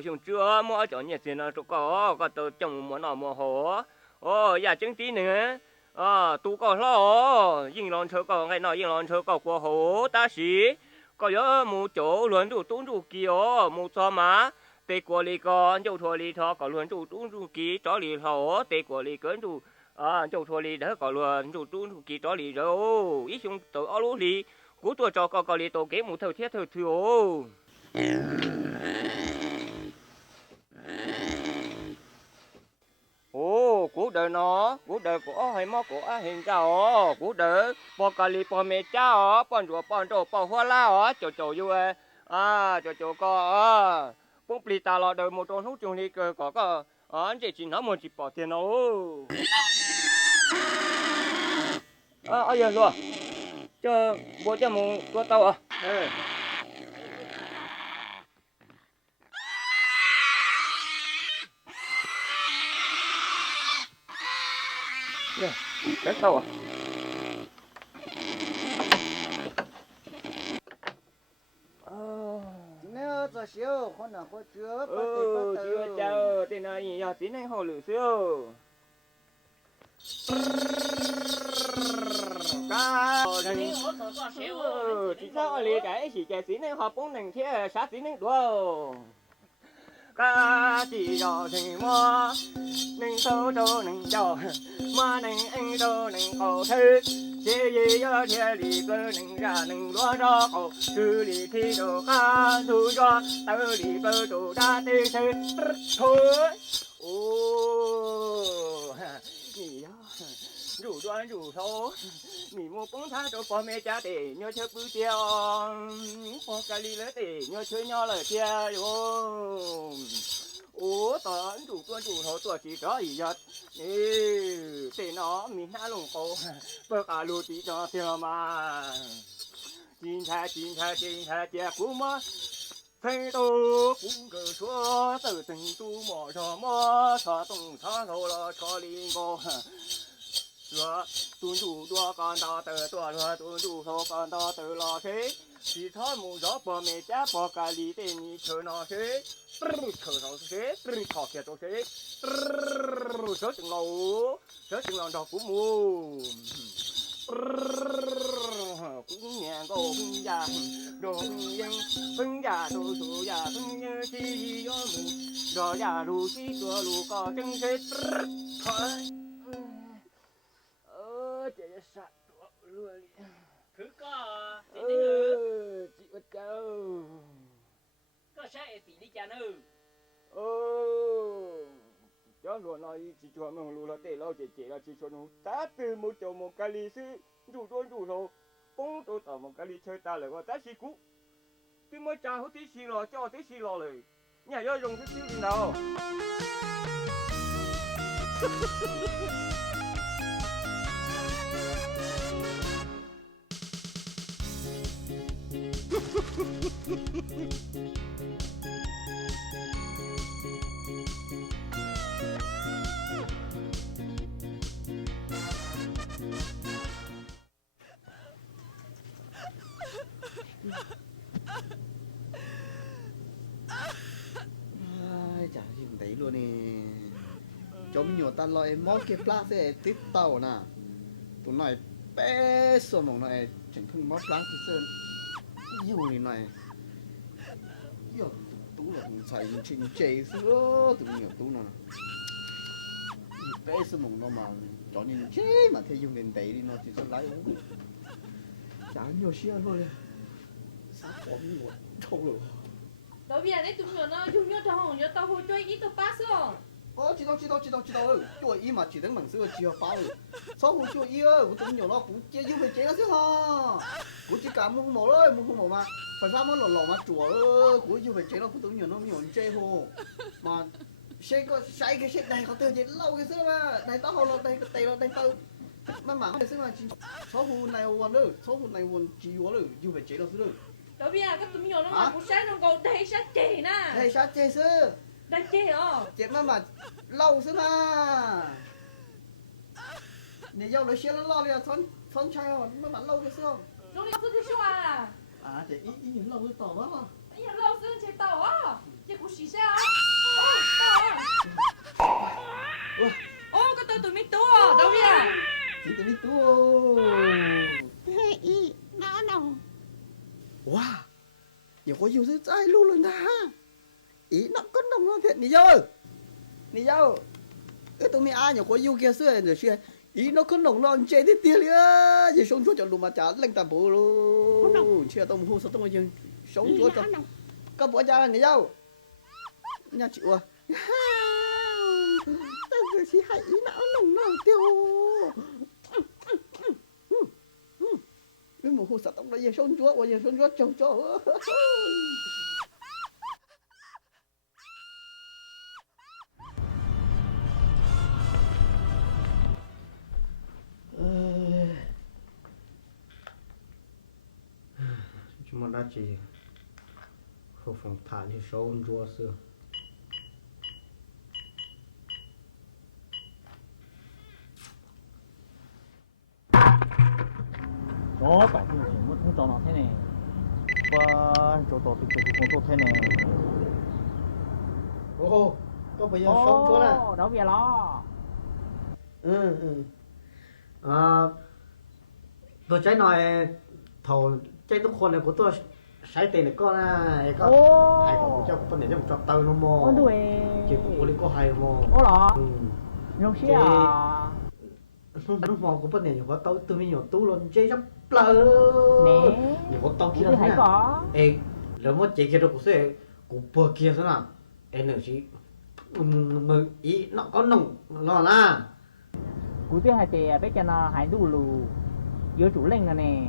chúng chưa mua cho nhiệt tiền nó có tờ chồng mua nọ mua hổ nhà chứng tí nữa tu có lo yên lòng chơi có ngày nào yên lòng chơi có của hổ ta xí có nhớ một chỗ luôn đủ tốn đủ kia một số má tê của lì con châu thua lì thọ có luôn đủ tốn đủ kia chó lì thọ tê của lì cấn đủ châu thua lì đó có luôn đủ tốn đủ kia chó lì rồi ít chúng tự ở lú lì cú tua cho có lì tổ kế một thầu thiết thầu thiếu cú đời nó cú đời của hay mò của hình cháu cú đời bỏ cà lì bỏ mè cháu bỏ rùa bỏ trâu bỏ hoa la chỗ vui chỗ có bông pli ta lọ đời một tròn hút chung đi có anh chị chỉ nói một chỉ bỏ tiền đâu ai giờ rồi cho bố cho một con tàu cái tàu nếu cho xíu con nào có chưa chưa chào tên này nhà tí này họ lử xíu chỉ sao lì cái chỉ cái tí này họ cũng nành thế sát tí này đùa ca chỉ cho thì mua nành sâu đâu nành cho mà nành anh đâu nành cầu thế gì cho thế lì cơ nành ra nành đua cho cầu cứ lì thi đồ ca thu cho tao lì cơ đồ đa tê thế thôi nhỉ rủ đoan rủ thô nhỉ mua bông tha choพ่อแม่cha để nhớ chơi bữa chiềuพ่อcái lì lấy để nhớ chơi nhau lời chiều tao rủ đoan rủ thô tuổi chỉ có ý nhất để nó mình há lồng cổ bơ cả lù chỉ cho theo mà chín thà chia cú mà thấy tôi cũng cứ chúa từ từng tu mỏ cho mỏ cho tung cho thâu lo cho linh cô rồi tuân chủ đua con tao từ tua rồi tuân chủ thâu con tao từ lo thế chỉ thọ mù gió bờ mẹ cha bờ cà lì tên nhị chơi nó thế chơi nó thế thọ kia tôi thế sớ chừng lâu đọc cũng mù cũng nhẹ cô cũng già đồ yên phân già đồ số già phân như chi gió mù đồ già lù chi cửa lù có chân thế thôi chị sạch luôn cứ có tí nữa chị bắt câu có sẽ tí đi chả nữa cho luôn nói chỉ cho mình luôn là để lo chị là chỉ cho nó ta từ một chỗ một cái ly sư đủ thôi bông tôi tao một cái ly chơi ta lại qua ta chỉ cú cái mới cha hút tí xì lò cho tí xì lòเลยnhà do dùng cái xíu gì nào chả gì đấy luôn nè chấm nhiều ta loại món kia pla sẽ tiếp tàu nè tụi này bé số một này chẳng không món pla thì sơn nhiều này nhiều tú là xài trình chế sữa tụi nhiều tú nè bé số một nó mà chọn nhìn chế mà thấy dùng đến đấy đi nó chỉ sẽ lái uống chả nhiều xia luôn sát có một trâu rồi đâu bây giờ đấy tụi nó dùng nhớ cho hồng nhớ tao hồi chơi ít tao pass rồi知道，做一嘛，只能猛是只要发了，少胡做一哦，我怎么了？不接又没接了是哈，我只干木毛了，木毛嘛，反正嘛老嘛做了，我又没接了，我怎么了？没有人接吼，嘛，谁个này có từ gì lâu cái xưa mà, này tao hồ này cái tay này tao mà cái xưa mà số hồ này hoàn nữa, số hồ này hoàn chỉ hoàn nữa, yêu về chế đâu xưa. đâu bây giờ cái tụi nhỏ nó mà cũng sáng nó còn đầy sát chè nè. Đầy sát chè xưa. Đầy chè Chè mà lâu xưa mà. Này dâu lấy xe nó lo liền son trai rồi, mà lâu cái xưa. Nó đi xưa đi xưa à? À, chè ít lâu cái tàu á. Ít lâu xưa chè tàu á, chè cũng xì xe á. đâu vậy? Chị tôi đi tu. Ý nó nồng. Wow. Giờ có yêu thứ trai luôn rồi ta. Ý nó có nồng nó thiệt. Nì dâu. Nì dâu. Ê tôi mới ai nhờ có yêu kia xưa rồi xưa. Ý nó có nồng nó chơi thế tiền nữa. Giờ sống chúa cho lùm mà chả lệnh tà bố luôn. Chia tôi hôn sao tôi mà sống chúa cho. Có bỏ ra nì dâu. Nhà chịu à. Giờ chỉ hay ý não nồng nó tiêu. Cái mùa hô sạch tóc đó giờ sống chúa, bây giờ sống chúa trông cho. Chúng ta đã chỉ không phòng thả như sống chúa xưa. Đó, phải không chỉ muốn không cho nó thế này. Và chỗ đó thì cũng tốt thế này. Ô, có bây giờ sống chúa này. Đâu về lo. Tôi trái nói thầu tráiทุกคนเลยcủa tôiใช้tiền này con này có hay của cho tôi này cho tao nó mò chỉ của tôi có hay mò Ô lọ. Không xí à. nó mò của tôi này có tao tôi mới nhiều tú luôn chơi rất lơ Nè. nhiều có tao kia Tôi thấy nè có. ê rồi mất chơi kia đâu của sẽ của bờ kia thế nào em nữa chỉ mừng ý nó có nồng lo na Cú tiếc hai tè bé cho nó hai đủ lù. Vô chủ lên rồi nè.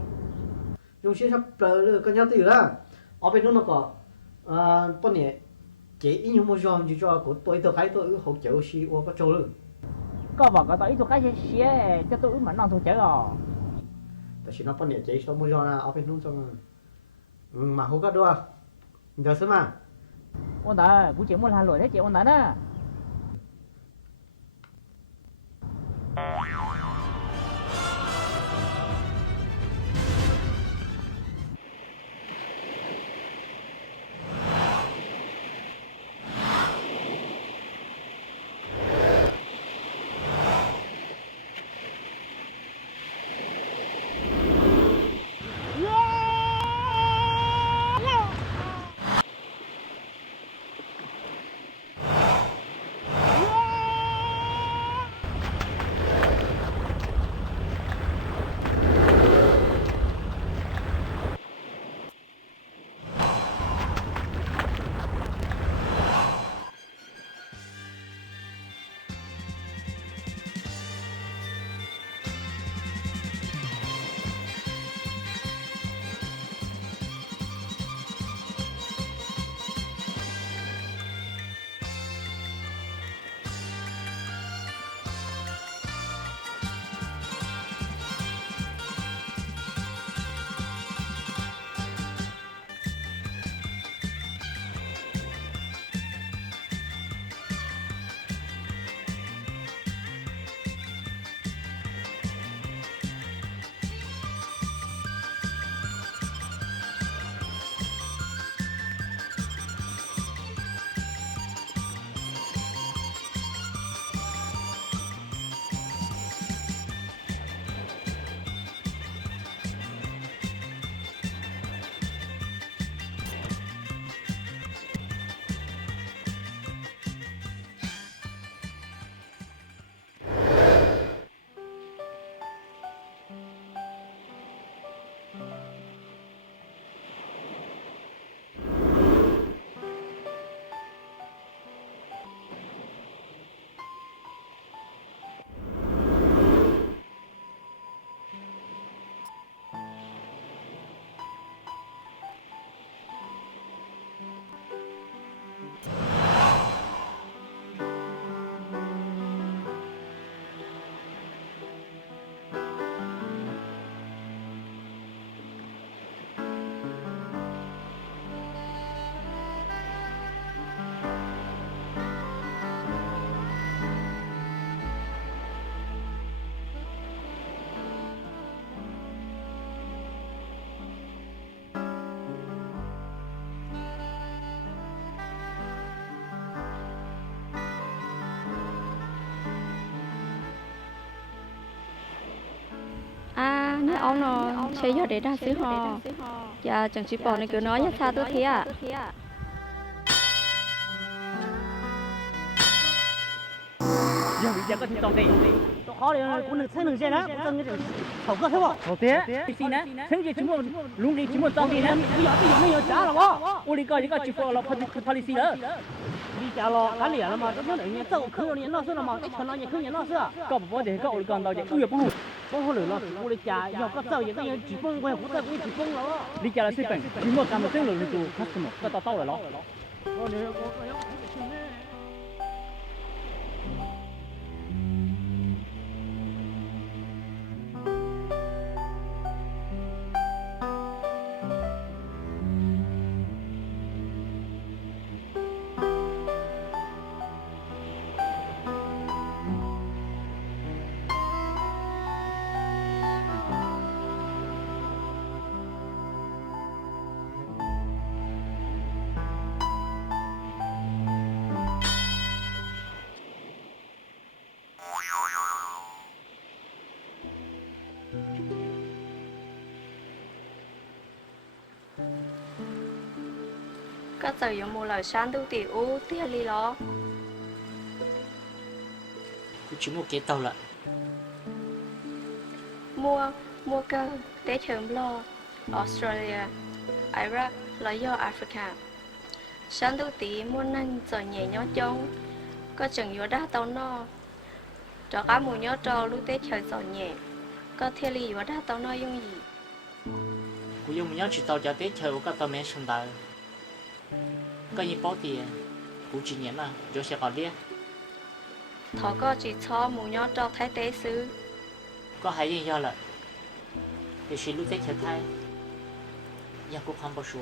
dùng xe sắp rồi con nhau từ đó ở bên nó có bọn này chỉ ít những món gì cho của tôi thấy tôi hỗ trợ xí qua bắt châu luôn Có bảo có tới chỗ cái xe cho tôi mà nó thôi chở rồi. tại vì nó bọn này chỉ số món là ở bên nó xong mà không có đâu giờ xem mà Ôn ta, cú chỉ muốn hai lỗi thế chị ôn ta nè. nè ông nó chơi giờ để đa xứ họ dạ chẳng chỉ bỏ này cứ nói xa tôi thế à giờ bây giờ có thể trồng đi khó thì cũng được thấy được chơi đó cũng cái thầu cơ thế không thầu thế thì nè thấy gì chúng mình luôn đi chúng mình trồng đi nè bây giờ trả là bao ô đi coi chỉ phụ là policy đó đi trả lo cái liền là mà nó để nhận tàu khơi nó xưa là mà cái phần nó nhận khơi nó xưa có một vấn đề có còn đầu chỉ uy bung bung hồi nó ô đi trả giờ có tàu những cái chỉ bung quay cũng tàu cũng chỉ bung đó đi trả là xí bệnh chỉ mua cầm một cái lượng từ customer có tàu rồi đó có giờ dùng một lời sáng tu tiểu u tia li lo chỉ một cái tàu là mua cơ để thưởng lo Australia Iraq là do Africa sáng tu tí mua năng giờ nhẹ nhó trông có chừng vô đá tàu no cho cá mù nhó trò lúc tết trời giờ nhẹ có thiên li vô đá tàu no dùng gì cú dùng nhớ chỉ tàu cho tết chơi có tàu mẹ sông đào có gì bỏ tiền cú chỉ nhớ là cho sẽ có đi thọ có chỉ cho mù nhó trò thái tế sư có hay gì do là để xin lúc tết chơi thay nhà cú không bao số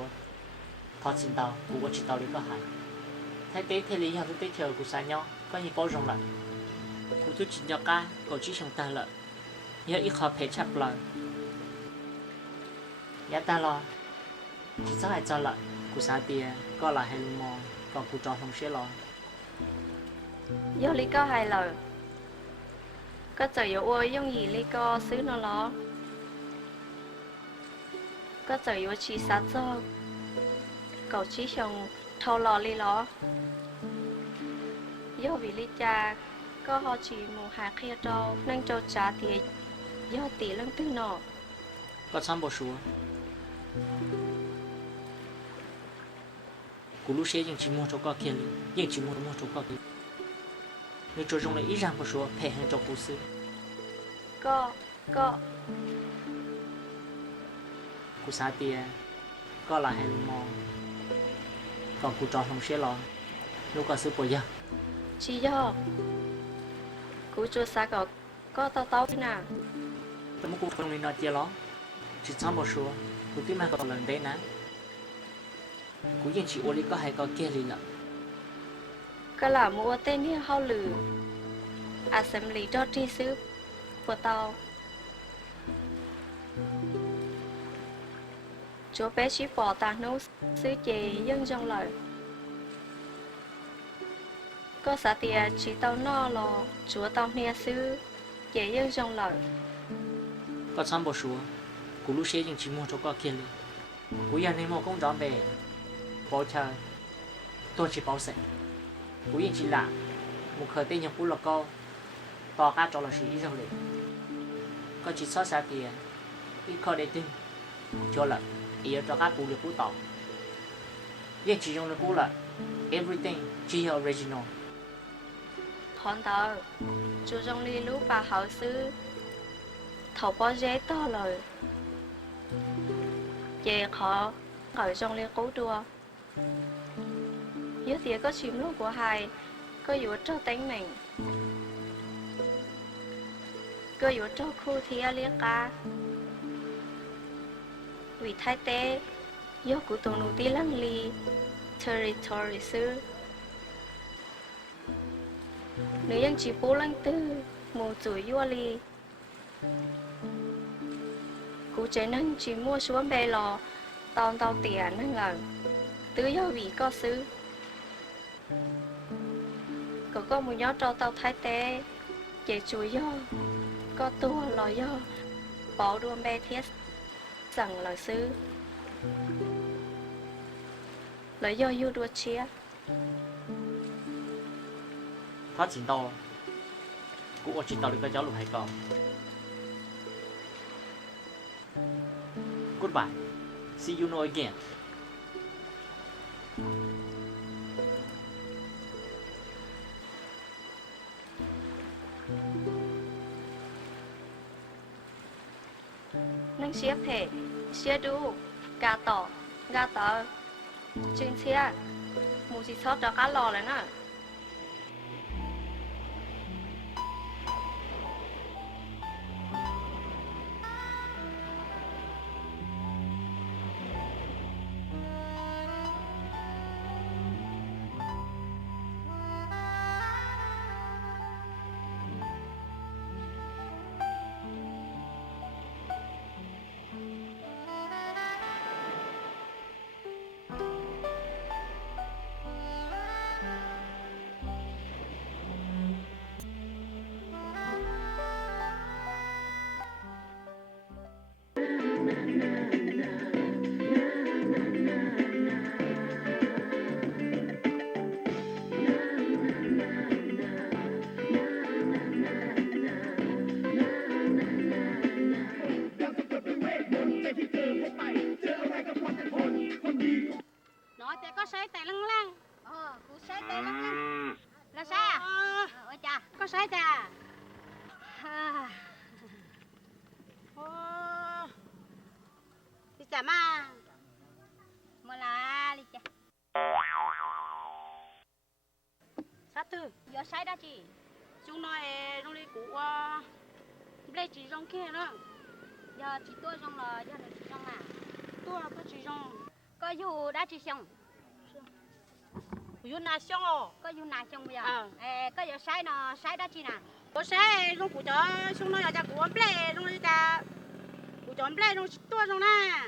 thọ xin tàu cú có chỉ tàu đi có hay thái tế thì lý do tết chơi cú sai nhau có gì bao rộng là cú tôi chỉ cho cá cậu chỉ sông ta là nhớ ít khó phải chấp lời giá ta lo chỉ sao hay cho là cú sai tiền có là hay mò còn cú trò không sẽ lo do lý có hai lời có giờ yếu ôi dùng gì lý có xứ nó lo có giờ yếu chỉ sát cho cậu chỉ xong thâu lò lý lo do vì lý cha có họ chỉ một hạt kia trâu nên trâu trả tiền do tỷ lăng tư nọ có xong bộ số cú lúc sẽ dùng chỉ mua cho có kia dùng chỉ mua cho có kia nếu cho dùng lại ít rằng bộ số phải hơn cho cú sư có cú sai tiền có là hay mò còn cú trò không sẽ lo lúc có sư bồi giờ chỉ do cú cho xa có tao thế nào tôi muốn cú không nên nói chia lo chỉ xong bộ số cú tiếp mà còn lần đấy nè cú dùng chỉ ô lý có hay có kia lì lợ có là mua tên như hao lử assembly cho tri sư của tao chỗ bé chỉ bỏ tàn nấu sư chè dân trong lời có xã tiền chỉ tao no lò chúa tao nè sư chè dân trong lời có xong bộ số cú lúc sẽ dùng chỉ mua cho có kia lì cú giờ nên mua công tròn về bảo chờ tôi chỉ bảo sẽ cú yên chỉ là một khởi tên nhập cú là câu to cá cho là sĩ rồi liền có chỉ sót xa tiền ít khó để tin cho là ý cho các cú được cú tỏ yên chỉ dùng được cú là everything chỉ original hòn tờ chú trong ly lú bà hậu sư thầu bó dế to lời chè khó ở trong ly cố đua dưới tía có chìm lúc của hai có yếu cho tánh mình có yếu cho khu thía liên ca vì thái tế do của tổ nụ tí lăng ly territory sư nếu dân chỉ bố lăng tư mù chuỗi vua ly cú chế nâng chỉ mua xuống bè lò tao tiền nâng ngờ tứ do vì có sư có một nhóm cho tao thái tế chế chuối do có tua lò do bỏ đua mê thiết rằng lời sư lời do yêu đua chia 他知道，我知道你個走路係咁。Goodbye. See you know again. Nâng xếp thể, xếp đu, gà tỏ, chuyên xếp, mù xì xót cho cá lò lên á. Nói thì có sấy tay lăng lăng. Cô sấy tay lăng lăng. Là sao? Ôi chà, có sấy chà. Đi chà mà. Mà là đi chà. Sát tư, giờ sấy đó chị. Chúng nói trong đây cũ đây chỉ trong kia nữa. Giờ chỉ tôi trong là giờ là chỉ trong là. Tôi là có chỉ trong. Có dù đã chỉ xong. Dù nào xong rồi. Có dù nào xong bây giờ. Có dù sai đó chi nào. Có sai trong cụ cho xong nó giờ cụ ấm lệ trong đây ta. Cụ cho ấm lệ trong tôi trong nè.